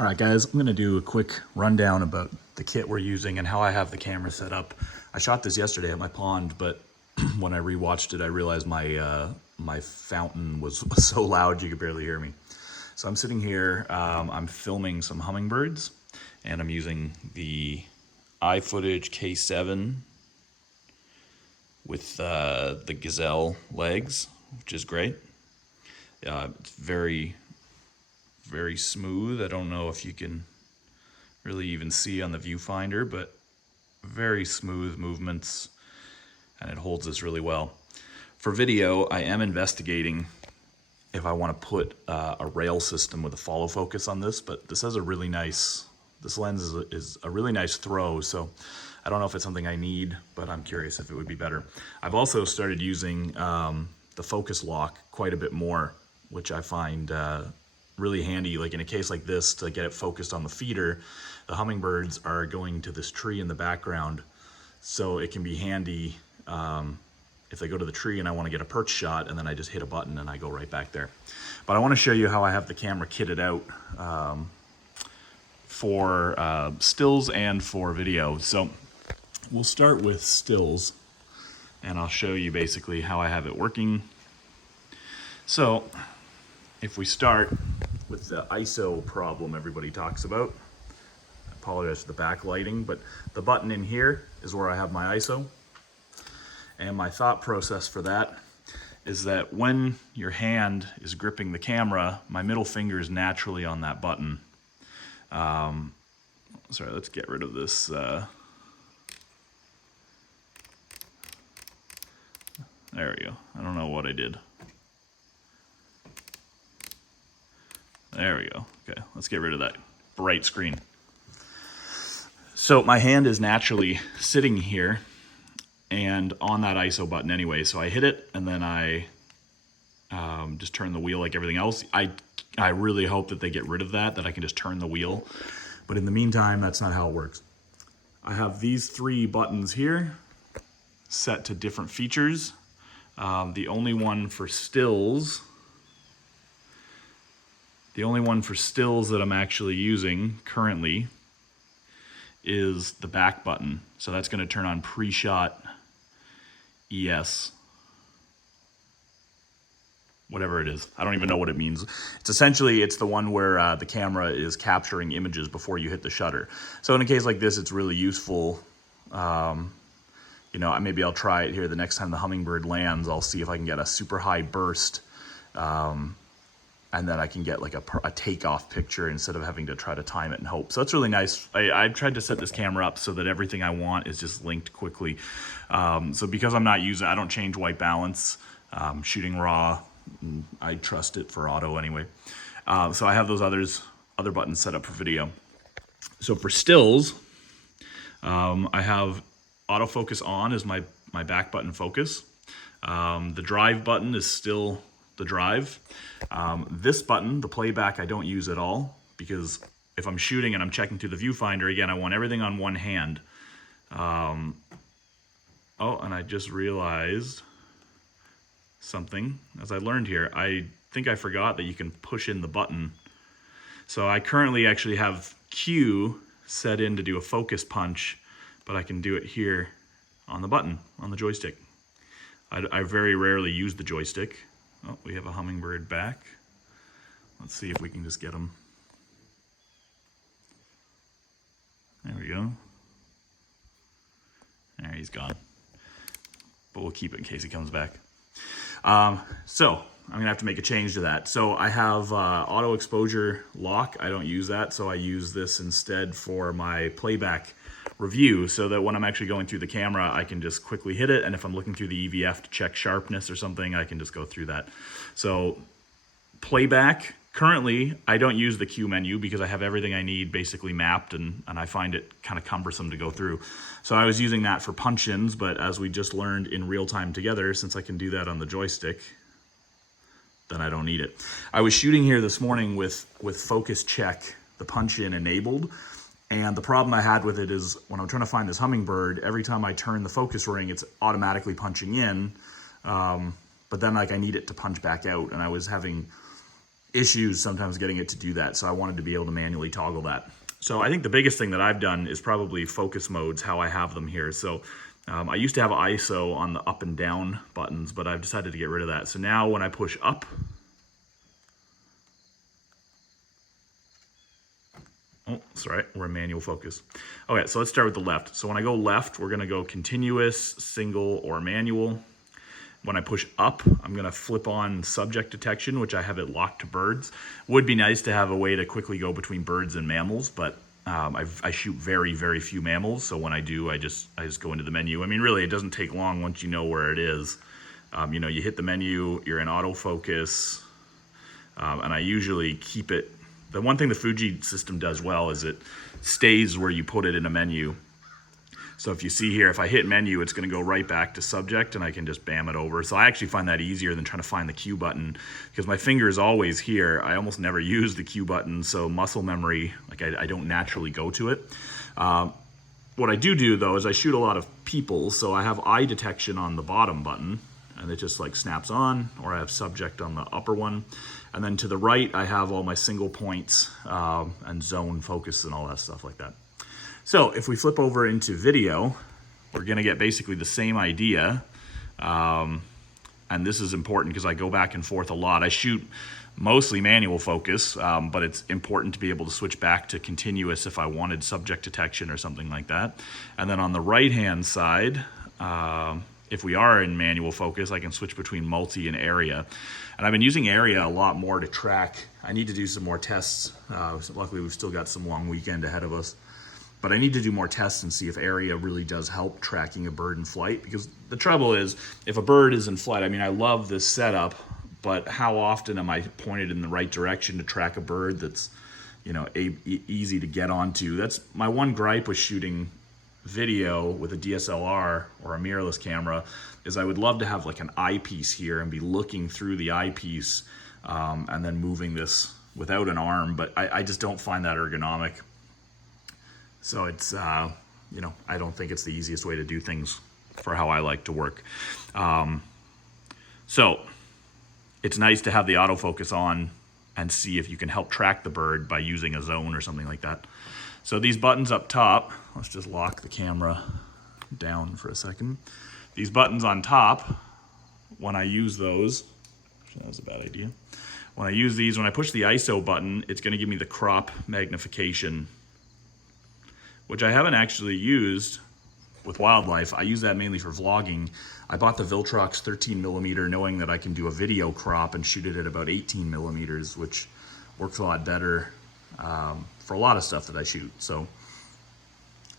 All right, guys, I'm gonna do a quick rundown about the kit we're using and how I have the camera set up. I shot this yesterday at my pond, but when I rewatched it, I realized my fountain was so loud you could barely hear me. So I'm sitting here, I'm filming some hummingbirds, and I'm using the iFootage K7 with the gazelle legs, which is great. It's very smooth. I don't know if you can really even see on the viewfinder, but very smooth movements, and it holds this really well. For video, I am investigating if I want to put a rail system with a follow focus on this, but this has a really nice, this lens is a really nice throw, so I don't know if it's something I need, but I'm curious if it would be better. I've also started using the focus lock quite a bit more, which I find really handy, like in a case like this, to get it focused on the feeder. The hummingbirds are going to this tree in the background, so it can be handy if they go to the tree and I want to get a perch shot, and then I just hit a button and I go right back there. But I want to show you how I have the camera kitted out for stills and for video. So we'll start with stills, and I'll show you basically how I have it working. So if we start with the ISO problem everybody talks about, I apologize for the backlighting, but the button in here is where I have my ISO. And my thought process for that is that when your hand is gripping the camera, my middle finger is naturally on that button. Sorry, let's get rid of this. There we go. I don't know what I did. There we go. Okay, let's get rid of that bright screen. So my hand is naturally sitting here and on that ISO button anyway. So I hit it, and then I just turn the wheel like everything else. I really hope that they get rid of that I can just turn the wheel. But in the meantime, that's not how it works. I have these three buttons here set to different features. The only one for stills that I'm actually using currently is the back button. So that's going to turn on pre-shot ES, whatever it is. I don't even know what it means. It's essentially, it's the one where the camera is capturing images before you hit the shutter. So in a case like this, it's really useful. You know, maybe I'll try it here the next time the hummingbird lands. I'll see if I can get a super high burst, and then I can get like a takeoff picture instead of having to try to time it and hope. So that's really nice. I've tried to set this camera up so that everything I want is just linked quickly. So because I'm not using, I don't change white balance, shooting raw, I trust it for auto anyway. So I have those other buttons set up for video. So for stills, I have autofocus on as my back button focus. The drive button is still the drive. This button, the playback, I don't use at all, because if I'm shooting and I'm checking through the viewfinder, again, I want everything on one hand. Oh, and I just realized something as I learned here. I think I forgot that you can push in the button. So I currently actually have Q set in to do a focus punch, but I can do it here on the button, on the joystick. I very rarely use the joystick. Oh, we have a hummingbird back. Let's see if we can just get him. There we go. There, he's gone. But we'll keep it in case he comes back. So I'm gonna have to make a change to that. So I have auto exposure lock. I don't use that, so I use this instead for my playback review, so that when I'm actually going through the camera, I can just quickly hit it, and if I'm looking through the EVF to check sharpness or something, I can just go through that. So playback, currently I don't use the Q menu because I have everything I need basically mapped, and I find it kind of cumbersome to go through. So I was using that for punch-ins, but as we just learned in real time together, since I can do that on the joystick, then I don't need it. I was shooting here this morning with focus check, the punch-in enabled, and the problem I had with it is when I'm trying to find this hummingbird, every time I turn the focus ring, it's automatically punching in, but then like I need it to punch back out, and I was having issues sometimes getting it to do that. So I wanted to be able to manually toggle that. So I think the biggest thing that I've done is probably focus modes, how I have them here. So I used to have ISO on the up and down buttons, but I've decided to get rid of that. So now when I push up, oh, sorry, we're in manual focus. Okay, so let's start with the left. So when I go left, we're gonna go continuous, single, or manual. When I push up, I'm gonna flip on subject detection, which I have it locked to birds. Would be nice to have a way to quickly go between birds and mammals, but I shoot very, very few mammals. So when I do, I just go into the menu. I mean, really, it doesn't take long once you know where it is. You know, you hit the menu, you're in autofocus, and I usually keep it. The one thing the Fuji system does well is it stays where you put it in a menu. So if you see here, if I hit menu, it's gonna go right back to subject and I can just bam it over. So I actually find that easier than trying to find the Q button because my finger is always here. I almost never use the Q button, so muscle memory, like I don't naturally go to it. What I do though is I shoot a lot of people, so I have eye detection on the bottom button and it just like snaps on, or I have subject on the upper one. And then to the right, I have all my single points and zone focus and all that stuff like that. So if we flip over into video, we're gonna get basically the same idea. And this is important because I go back and forth a lot. I shoot mostly manual focus, but it's important to be able to switch back to continuous if I wanted subject detection or something like that. And then on the right-hand side, if we are in manual focus, I can switch between multi and area. And I've been using area a lot more to track. I need to do some more tests. Luckily, we've still got some long weekend ahead of us. But I need to do more tests and see if area really does help tracking a bird in flight. Because the trouble is, if a bird is in flight, I mean, I love this setup, but how often am I pointed in the right direction to track a bird that's, you know, easy to get onto? That's my one gripe with shooting video with a DSLR or a mirrorless camera, is I would love to have like an eyepiece here and be looking through the eyepiece and then moving this without an arm, but I just don't find that ergonomic. So it's, you know, I don't think it's the easiest way to do things for how I like to work. So it's nice to have the autofocus on and see if you can help track the bird by using a zone or something like that. So these buttons up top, let's just lock the camera down for a second. These buttons on top, when I use those, that was a bad idea. When I use these, when I push the ISO button, it's gonna give me the crop magnification, which I haven't actually used with wildlife. I use that mainly for vlogging. I bought the Viltrox 13mm knowing that I can do a video crop and shoot it at about 18mm, which works a lot better for a lot of stuff that I shoot. So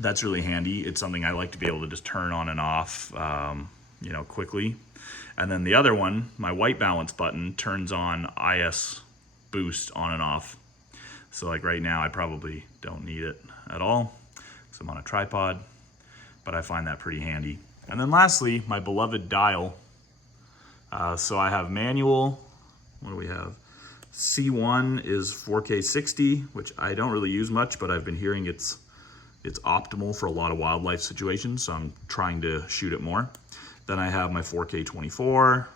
that's really handy. It's something I like to be able to just turn on and off, you know, quickly. And then the other one, my white balance button, turns on IS boost on and off. So like right now, I probably don't need it at all. I'm on a tripod, but I find that pretty handy. And then lastly, my beloved dial. So I have manual, what do we have? C1 is 4K 60, which I don't really use much, but I've been hearing it's optimal for a lot of wildlife situations, so I'm trying to shoot it more. Then I have my 4K 24,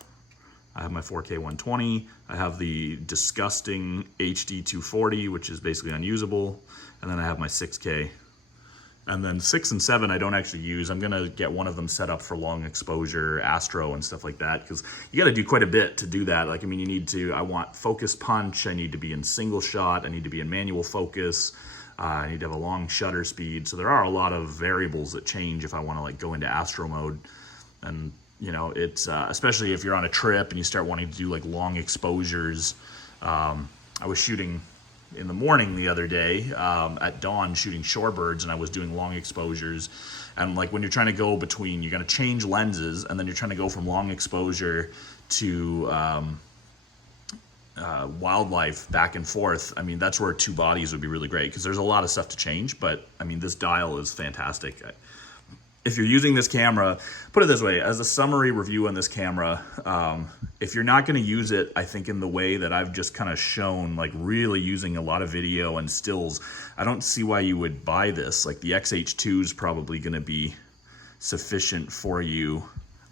I have my 4K 120, I have the disgusting HD 240, which is basically unusable, and then I have my 6K. And then 6 and 7 I don't actually use. I'm gonna get one of them set up for long exposure, astro and stuff like that, because you gotta do quite a bit to do that. Like, I mean, you need to, I want focus punch, I need to be in single shot, I need to be in manual focus, I need to have a long shutter speed. So there are a lot of variables that change if I wanna like go into astro mode. And you know, it's, especially if you're on a trip and you start wanting to do like long exposures. I was shooting in the morning the other day at dawn shooting shorebirds, and I was doing long exposures, and like when you're trying to go between, you're going to change lenses and then you're trying to go from long exposure to wildlife back and forth. I mean, that's where two bodies would be really great, because there's a lot of stuff to change, but I mean, this dial is fantastic. If you're using this camera, put it this way, as a summary review on this camera, if you're not gonna use it, I think in the way that I've just kind of shown, like really using a lot of video and stills, I don't see why you would buy this. Like the X-H2s is probably gonna be sufficient for you,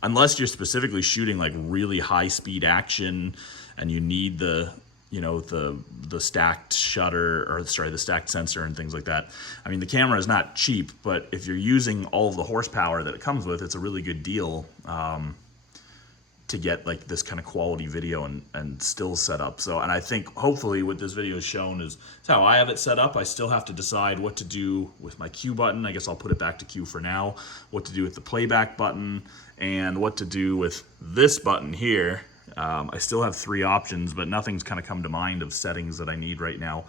unless you're specifically shooting like really high speed action and you need the you know, the stacked shutter, or sorry, the stacked sensor and things like that. I mean, the camera is not cheap, but if you're using all of the horsepower that it comes with, it's a really good deal to get like this kind of quality video and still set up. So, and I think hopefully what this video has shown is how I have it set up. I still have to decide what to do with my Q button. I guess I'll put it back to Q for now. What to do with the playback button, and what to do with this button here. I still have 3 options, but nothing's kind of come to mind of settings that I need right now.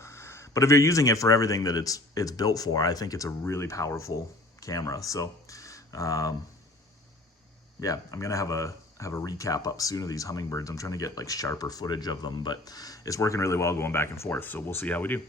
But if you're using it for everything that it's built for, I think it's a really powerful camera. So, yeah, I'm gonna have a recap up soon of these hummingbirds. I'm trying to get like sharper footage of them, but it's working really well going back and forth. So we'll see how we do.